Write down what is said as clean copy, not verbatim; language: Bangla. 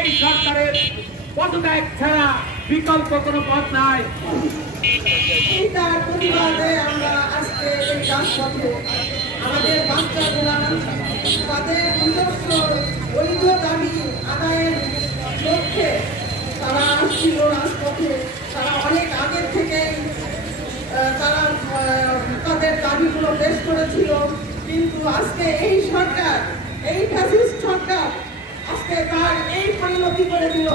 এই সরকারের পদত্যাগ ছাড়া বিকল্প কোনো পথ নাই। তার প্রতিবাদে আমরা আজকে এই রাজপথে আমাদের বাচ্চাগুলা তাদের নিজস্ব বৈধ দাবি আদায়ের লক্ষ্যে তারা আসছিল রাজপথে। তারা অনেক আগের থেকেই তারা তাদের দাবিগুলো পেশ করেছিল, কিন্তু আজকে এই সরকার, এই ফ্যাসিস্ট সরকার আজকে তার এই পরিণতি করে দিল।